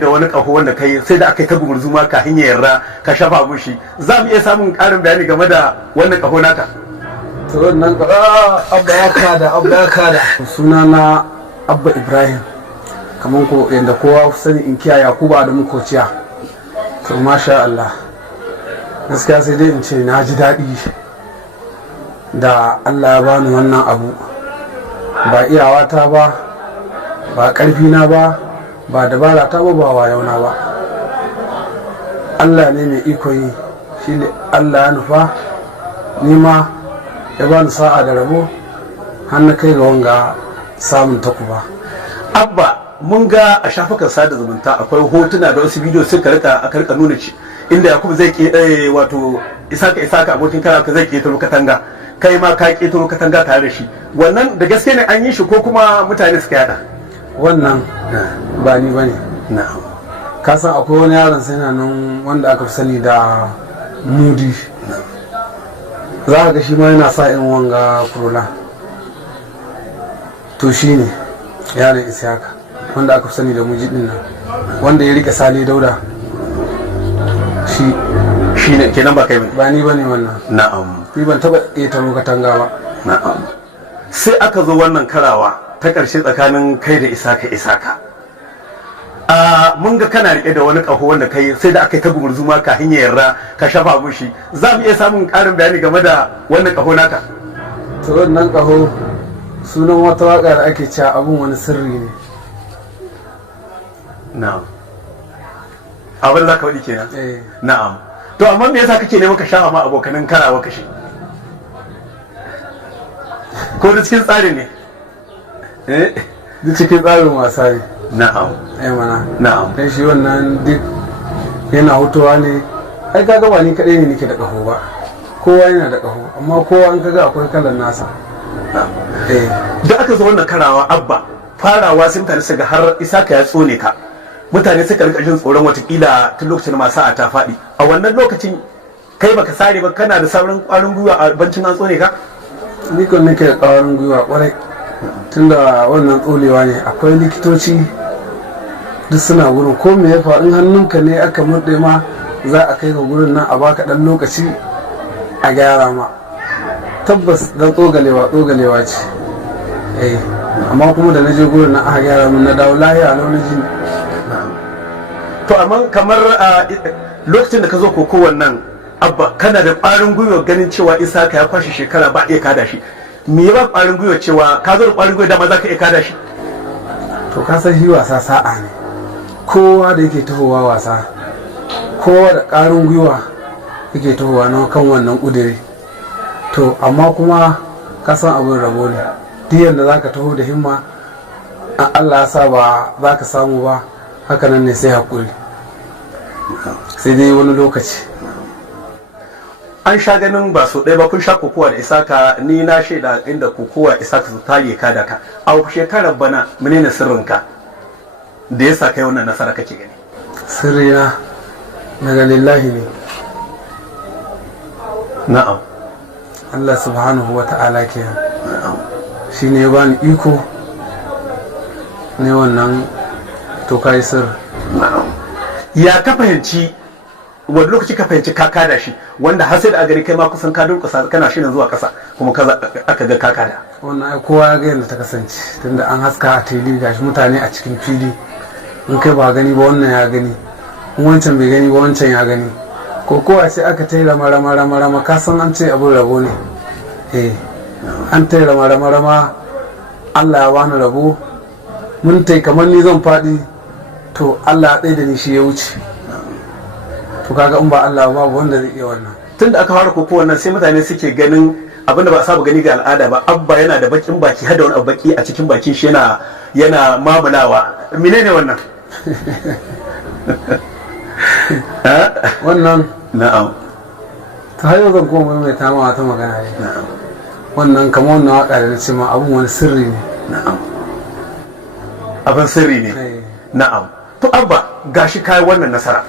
da wani ƙaho wanda kai sai da aka yi ta gumurzuma ka hanyar yarda ka shafa mushi, za mu iya samun ƙarin bayani game da wannan ƙaho naka? To wannan abba ya kada suna na Abba Ibrahim, kamar ko yadda kowa sani in kiya Yakubu Adamu Kociya. To masha Allah, gaskiya sai dai in ce na ji daɗi da Allah ya bani wannan abu, ba iyawata ba ƙarfina ba dabara ta ba wayona ba. Allah ne mai iko yi, shi ne Allah ya nufa, nima ya bani sa'a da rabo har na kai ga wanga samun takuba. Abba, mun ga a shafukan sada zumunta akwai hotuna da wasu bidiyo aka rika nuna ci inda Yakubu zai wato isaka abokin kara zai ketaro katanga, kai ma ka ketaro katanga tare da shi. Wannan da gaske ne an yi shi ko kuma mutane suka yada? Wannan ba ni bane. Ka san akwai wani yaron sai nan wanda aka fi sani da Mudi, za ka ga shi ma yana sa in wanga furula. To shi ne yaron Isiyaka wanda aka fi sani da Muji din nan, wanda ya rike Sani Dauda. Shi ne kenan, ba kai bane? Ba ni bane wannan. Na'am. Ni ban taba ƙetaro katanga ba. Na'am. Sai aka zo wannan karawa ta ƙarshe tsakanin kai da Isaka. Mun ga kana rike da wani ƙaho wanda kai sai da aka yi ta gumurzuma ka hanyar yarda ka shafa mushi, za mu iya samun ƙarin bayani game da wannan ƙaho naka? To wannan ƙaho sunan wata waƙa da ake cewa abun wani sirri ne. Na'am. Abin za ka waɗi kenan? Na'am. To amma me yasa kake neman ka shafa ma abokanin karawa kashi? Ko da cikin tsari ne? Duk cikin tsarin wasa ne. Na'am. Mana. Na'am. Dan shi wannan duk yana hutuwa ne. Ai kaga ba ni kaɗai ne nake da ƙaho ba. Kowa yana da ƙaho, amma kowa an kaga akwai kalan nasa. Da aka zo wannan karawa Abba, farawa sai mutane suka ga har Isaka ya tsone ka. Mutane suka rika jin tsoron watakila tun lokacin ma sa'a ta faɗi. A wannan lokacin kai baka sare ba, kana da sauran ƙwarin gwiwa a bancin an tsone ka? Ni kan nake da ƙwarin gwiwa ƙwarai. Tunda wannan tsolewa ne, akwai likitoci duk suna wurin, ko me ya faru in hannunka ne aka murɗe ma za a kai ga gurin nan a baka ɗan lokaci a gyara ma. Tabbas dan tsogalewa ce. Amma kuma da na je gurin nan aka gyara min, na dawo lahiya a launin jini. To amma kamar lokacin da ka zo koko wannan Abba, kana da ƙwarin gwiwa ganin cewa Isaka ya kwashe shekara ba iya kada shi. Me ya ba ƙwarin gwiwa cewa ka zo da ƙwarin gwiwa dama za ka iya kada shi? To ka san shi wasa sa'a ne. Kowa da yake tahowa wasa, kowa da ƙarin gwiwa yake tahowa na kan wannan ƙudiri. To amma kuma ka san abin rabo ne. Duk yadda za ka taho da himma, Allah ya sa ba za ka samu ba, haka nan ne sai haƙuri. Sai dai wani lokaci. An sha ganin ba so ɗaya ba kun sha kokowa da Isaka, ni na shaida inda kokowa Isaka su tage ka da ka. A shekarar bana menene sirrinka da yasa kai wannan nasara kake gani? Sirrina daga lillahi ne. Na'am. Allah subhanahu wa ta'ala kenan. Na'am. Shi ne ya bani iko ne wannan to kai sir. Na'am. Ya ka fahimci wani lokaci ka fahimci ka kada shi wanda har sai da gari kai ma kusan ka durƙusa kana shirin zuwa ƙasa kuma aka ga ka kada? Wannan ai kowa ya ga yadda ta kasance, tunda an haska a tele gashi mutane a cikin fili, in kai ba gani ba wannan ya gani, in wancan bai gani ba wancan ya gani. Ko kowa sai aka ta yi rama ka san an ce abin rabo ne. An ta yi rama Allah ya bani rabo, mun tai kamar ni zan faɗi, to Allah ya tsaye da ni shi ya wuce. To kaga in ba Allah babu wanda zai iya wannan. Tun da aka fara koko wannan sai mutane suke ganin abinda ba a saba gani ga al'ada ba, Abba yana da bakin baki, har da wani abu baki a cikin bakin shi yana mamulawa. Menene wannan? Wannan na'am. Ta hayo zan koma mai tama wata magana ne. Na'am. Wannan kamar wannan waka da ce ma abun wani sirri ne. Na'am. Abin sirri ne. Na'am. To Abba, gashi kai wannan nasara.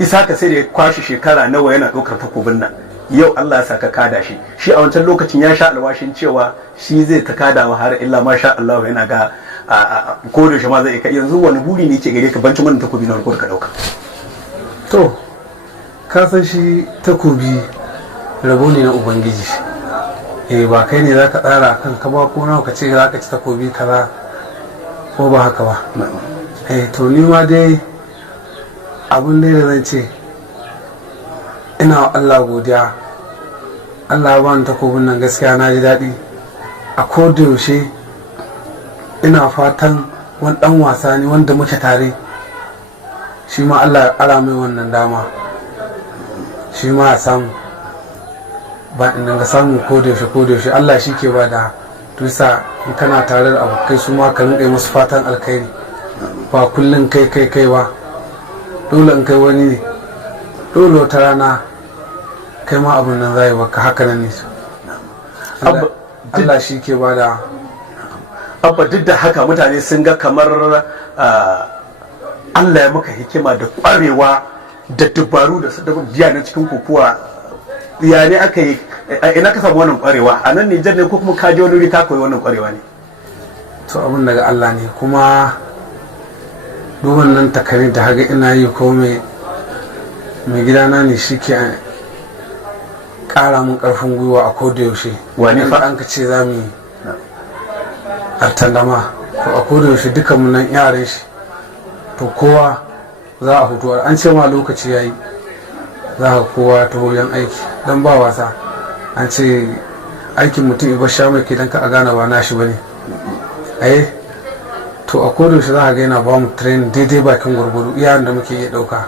Isaka sai da ya kwashi shekara nawa yana ɗaukar takobin nan, yau Allah ya saka kada shi a wancan lokacin ya sha alwashin cewa shi zai ta kadawa har illa ma sha Allah yana ga ko da shi ma zai kai yanzu wani buri ne ke gare ka bancin wannan takobi na farko da ka dauka? To ka san shi takobi rabo ne na ubangiji, ba kai ne zaka tsara kan ka ba ko nawa ka ce zaka ci takobi kaza ko ba haka ba. To ni ma dai abun dai da zan ce ina wa Allah godiya. Allah ya bani takobin nan, gaskiya na ji daɗi. A koda yaushe ina fatan wani ɗan wasa ne wanda muke tare, shi ma Allah ya ƙara mai wannan dama, shi ma ya samu, ba in dinga samu koda yaushe. Allah shi ke ba da tusa. In kana tare da abokai su ma ka rinƙa masu fatan alkhairi, ba kullum kai ba. Dole in kai wani ne, dole wata rana kai ma abin nan zai baka haka nan ne. Allah shi ke bada. Abba, duk da haka mutane sun ga kamar Allah ya maka hikima da kwarewa da dubaru da biya na cikin kokowa. Ya ne aka yi, ina ka samu wannan kwarewa? A nan Nijar ne ko kuma ka je wani wuri ka koyi wannan kwarewa ne? To abin daga Allah ne, kuma duk wannan takari da haga ina yi ko mai gidana ne shi ke kara mun karfin gwiwa a koda yaushe. Wani fa an ka ce za mu yi artandama, to a koda yaushe duka mun nan yaran shi, to kowa za a hutu. An ce ma lokaci yayi za ka kowa ta wajen aiki, dan ba wasa. An ce aikin mutum ibar sha mai dan ka a gane ba nashi bane. To a koda yaushe za ka ga yana ba mu training daidai bakin gurguru iyayen da muke iya dauka.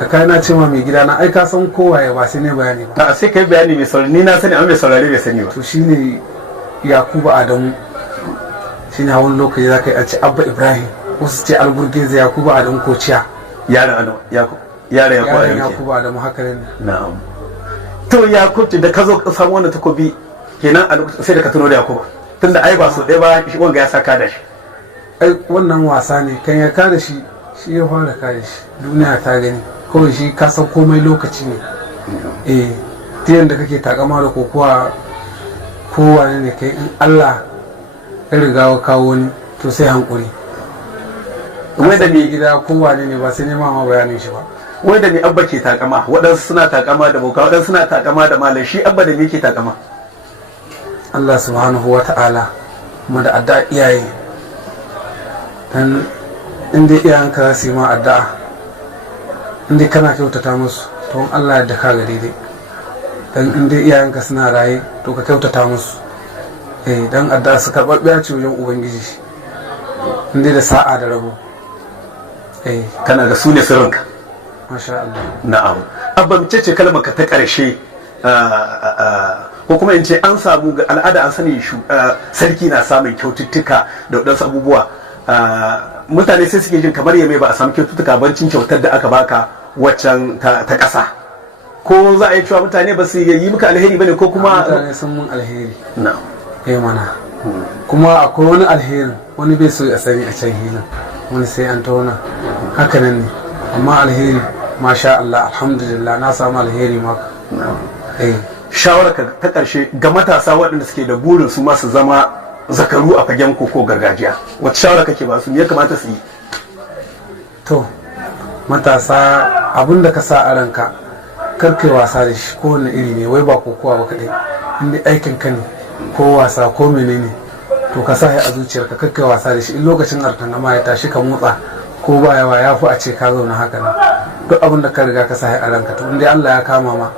Da kai na ce ma mai gida na, ai ka san kowa ya ba sai ne bayani ba. Sai kai bayani mai saurari, ni na sani amma mai saurari bai sani ba. To shine Yakubu Adamu, shine a wani lokaci za ka yi a ce Abba Ibrahim, wasu ce Alburgeza Yakubu Adamu Kociya. Yaran Yakubu Adamu, haka ne. Na'am. To Yakubu, da ka zo ka samu wannan takobi kenan a lokacin sai da ka tuno da Yakubu, tunda ai ba so ɗaya ba shi wanga ya saka da shi. Ai wannan wasa ne, kan ya kada shi ya fara kare shi, duniya ta gani. Kawai shi ka san komai lokaci ne. Tiyan da kake takama da kokowa kowane ne kai, in Allah ya riga wa kawo ni to sai hankuri. Wai da mai gida kowane ne ba sai nema ma bayanin shi ba. Wai da mai Abba ke takama, waɗansu suna takama da boka, waɗansu suna takama da malam, shi Abba da me ke takama? Allah subhanahu wa ta'ala, kuma da addu'a iyaye. Dan inda iyayenka za su yi ma addu'a, inda kana kyautata musu, to Allah ya daka ga daidai. Dan inda iyayenka suna raye to ka kyautata musu. Dan addu'a su karɓaɓɓiya ce wajen Ubangiji, inda da sa'a da rabo. Kana ga su ne sirrinka? Masha Allah. Na'am. Abba, mace ce kalmar ka ta ƙarshe, ko kuma in ce an samu ga al'ada an sani sarki na samun kyaututtuka da waɗansu abubuwa. Mutane sai suke jin kamar yame ba a samu kyaututtuka bancin kyautar da aka baka waccan ta ƙasa. Ko za a yi cewa mutane ba su yi maka alheri bane ko kuma mutane sun mun alheri. Na'am. Mana. Kuma akwai wani alherin, wani bai so a sani a can hilin, wani sai an tauna. Haka nan ne. Amma alheri, masha Allah, alhamdulillah, na samu alheri maka. Shawararka ta ƙarshe ga matasa waɗanda suke da burin su masu zama zakaru a fagen koko gargajiya, wata shawara kake ba su, me ya kamata su yi? To matasa, abin da ka sa a ranka kar kai wasa da shi, kowane iri ne, wai ba kokowa ba kaɗai, inda aikin ka ne ko wasa ko menene, to ka sa a zuciyarka kar kai wasa da shi. In lokacin artanama ya tashi ka motsa, ko ba yawa ya fi a ce ka zauna haka nan. Duk abin da ka riga ka sa a ranka, to inda Allah ya kama ma,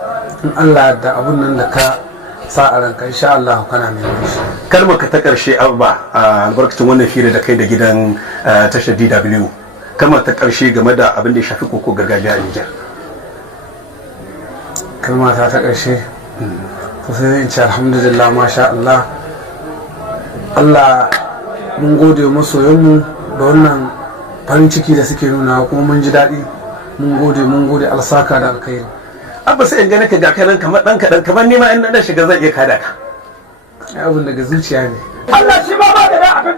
in Allah da abun nan da ka sa a ranka, insha Allah kana neman shi. Kalmar ka ta ƙarshe Abba, albarkacin wannan fira da kai da gidan tashar DW, kalmar ta ƙarshe game da abin da ya shafi koko gargajiya a Nijar. Kalmar ta ƙarshe, to sai in ce alhamdulillah, masha Allah. Allah mun gode masoyanmu da wannan farin ciki da suke nuna, kuma mun ji daɗi. Mun gode alsaka da alkhairi. Abba, sai in gane ka ga kanan kamar ɗan kaɗan, kamar nima in na shiga zan iya kada ka. Abin daga zuciya ne. Allah shi ba